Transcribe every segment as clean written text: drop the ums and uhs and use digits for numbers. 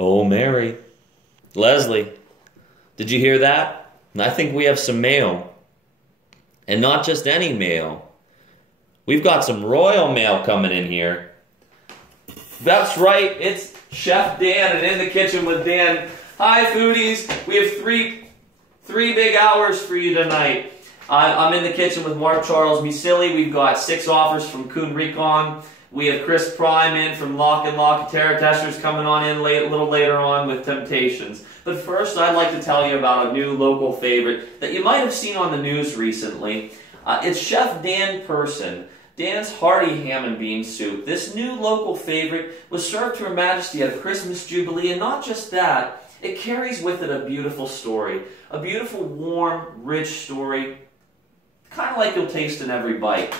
Oh, Mary. Leslie, did you hear that? I think we have some mail. And not just any mail. We've got some royal mail coming in here. That's right, it's Chef Dan and In the Kitchen with Dan. Hi, foodies. We have three big hours for you tonight. I'm in the kitchen with Mark Charles Musilli. We've got 6 offers from Kuhn Recon. We have Chris Prime in from Lock and Lock. Tara Tescher's coming on in a little later on with Temptations. But first, I'd like to tell you about a new local favorite that you might have seen on the news recently. It's Chef Dan Person. Dan's Hearty Ham and Bean Soup. This new local favorite was served to Her Majesty at a Christmas Jubilee, and not just that, it carries with it a beautiful story. A beautiful, warm, rich story, kind of like you'll taste in every bite.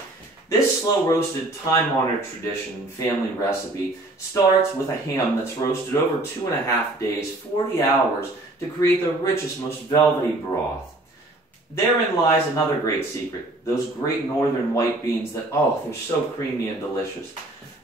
This slow-roasted, time-honored tradition family recipe starts with a ham that's roasted over 2.5 days, 40 hours, to create the richest, most velvety broth. Therein lies another great secret, those great northern white beans that, oh, they're so creamy and delicious.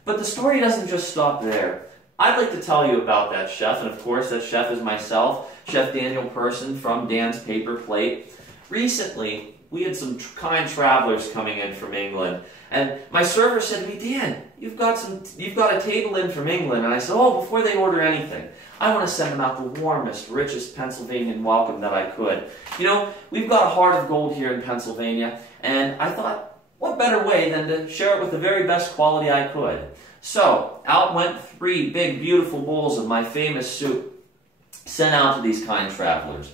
But the story doesn't just stop there. I'd like to tell you about that chef, and of course that chef is myself, Chef Daniel Person from Dan's Paper Plate. Recently, we had some kind travelers coming in from England, and my server said to me, Dan, you've got a table in from England. And I said, oh, before they order anything, I want to send them out the warmest, richest Pennsylvanian welcome that I could. You know, we've got a heart of gold here in Pennsylvania, and I thought, what better way than to share it with the very best quality I could? So, out went 3 big, beautiful bowls of my famous soup, sent out to these kind travelers.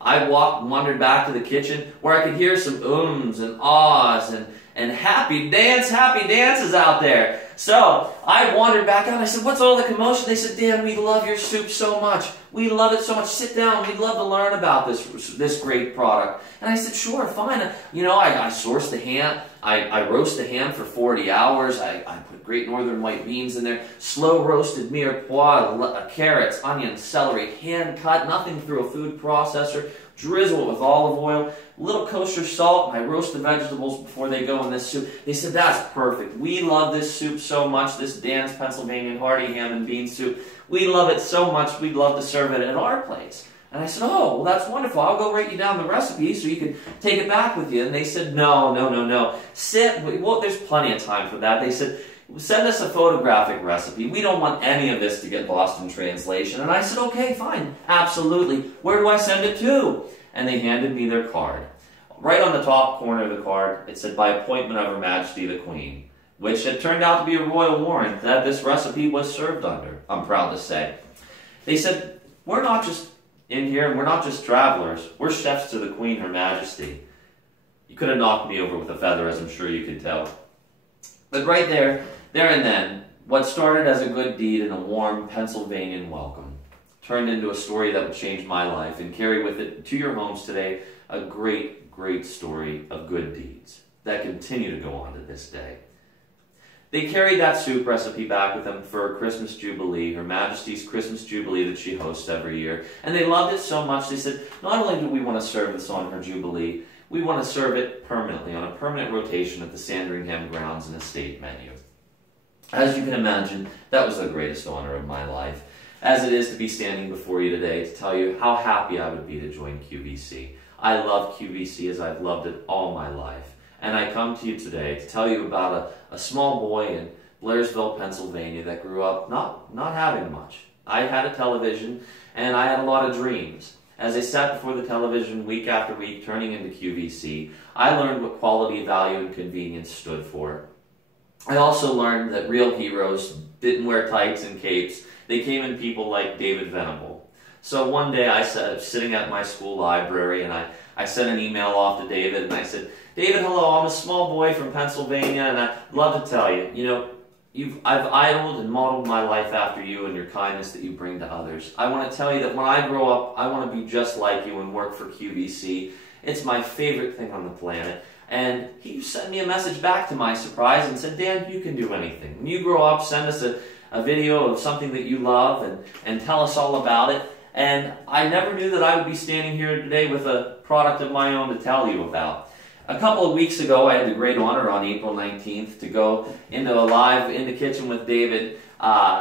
I wandered back to the kitchen where I could hear some ums and ahs and happy dances out there. So I wandered back out and I said, what's all the commotion? They said, Dan, we love your soup so much. We love it so much. Sit down. We'd love to learn about this great product. And I said, sure, fine. You know, I sourced the ham. I roast the ham for 40 hours. I put great northern white beans in there. Slow roasted mirepoix, carrots, onions, celery, hand cut, nothing through a food processor. Drizzle it with olive oil, a little kosher salt, and I roast the vegetables before they go in this soup. They said, that's perfect. We love this soup so much, this Dan's Pennsylvania Hearty Ham and Bean Soup. We love it so much, we'd love to serve it at our place. And I said, oh, well, that's wonderful. I'll go write you down the recipe so you can take it back with you. And they said, no. Well, there's plenty of time for that. They said, send us a photographic recipe. We don't want any of this to get lost in translation. And I said, okay, fine, absolutely. Where do I send it to? And they handed me their card. Right on the top corner of the card, it said, by appointment of Her Majesty the Queen, which had turned out to be a royal warrant that this recipe was served under, I'm proud to say. They said, we're not just in here, and we're not just travelers. We're chefs to the Queen, Her Majesty. You could have knocked me over with a feather, as I'm sure you could tell. But right there and then, what started as a good deed and a warm Pennsylvanian welcome turned into a story that would change my life and carry with it to your homes today a great, great story of good deeds that continue to go on to this day. They carried that soup recipe back with them for a Christmas Jubilee, Her Majesty's Christmas Jubilee that she hosts every year. And they loved it so much, they said, not only do we want to serve this on her Jubilee, we want to serve it permanently, on a permanent rotation at the Sandringham Grounds and Estate menu. As you can imagine, that was the greatest honor of my life, as it is to be standing before you today to tell you how happy I would be to join QVC. I love QVC as I've loved it all my life. And I come to you today to tell you about a small boy in Blairsville, Pennsylvania that grew up not having much. I had a television and I had a lot of dreams. As I sat before the television week after week turning into QVC, I learned what quality, value, and convenience stood for. I also learned that real heroes didn't wear tights and capes. They came in people like David Venable. So one day I was sitting at my school library and I sent an email off to David and I said, David, hello, I'm a small boy from Pennsylvania and I'd love to tell you, I've idled and modeled my life after you and your kindness that you bring to others. I want to tell you that when I grow up, I want to be just like you and work for QVC. It's my favorite thing on the planet. And he sent me a message back to my surprise and said, Dan, you can do anything. When you grow up, send us a video of something that you love and tell us all about it. And I never knew that I would be standing here today with a product of my own to tell you about. A couple of weeks ago, I had the great honor on April 19th to go into a live In the Kitchen with David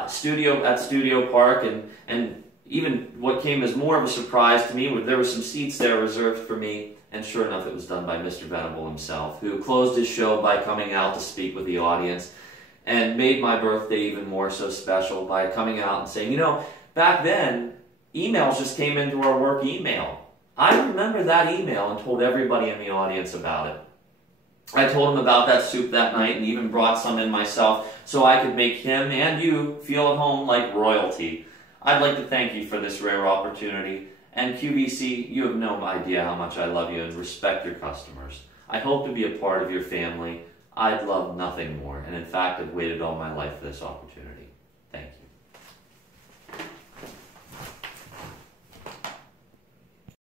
Studio Park, and even what came as more of a surprise to me, there were some seats there reserved for me, and sure enough, it was done by Mr. Venable himself, who closed his show by coming out to speak with the audience, and made my birthday even more so special by coming out and saying, you know, back then, emails just came into our work email. I remember that email and told everybody in the audience about it. I told him about that soup that night and even brought some in myself so I could make him and you feel at home like royalty. I'd like to thank you for this rare opportunity. And QVC, you have no idea how much I love you and respect your customers. I hope to be a part of your family. I'd love nothing more. And in fact, I've waited all my life for this opportunity.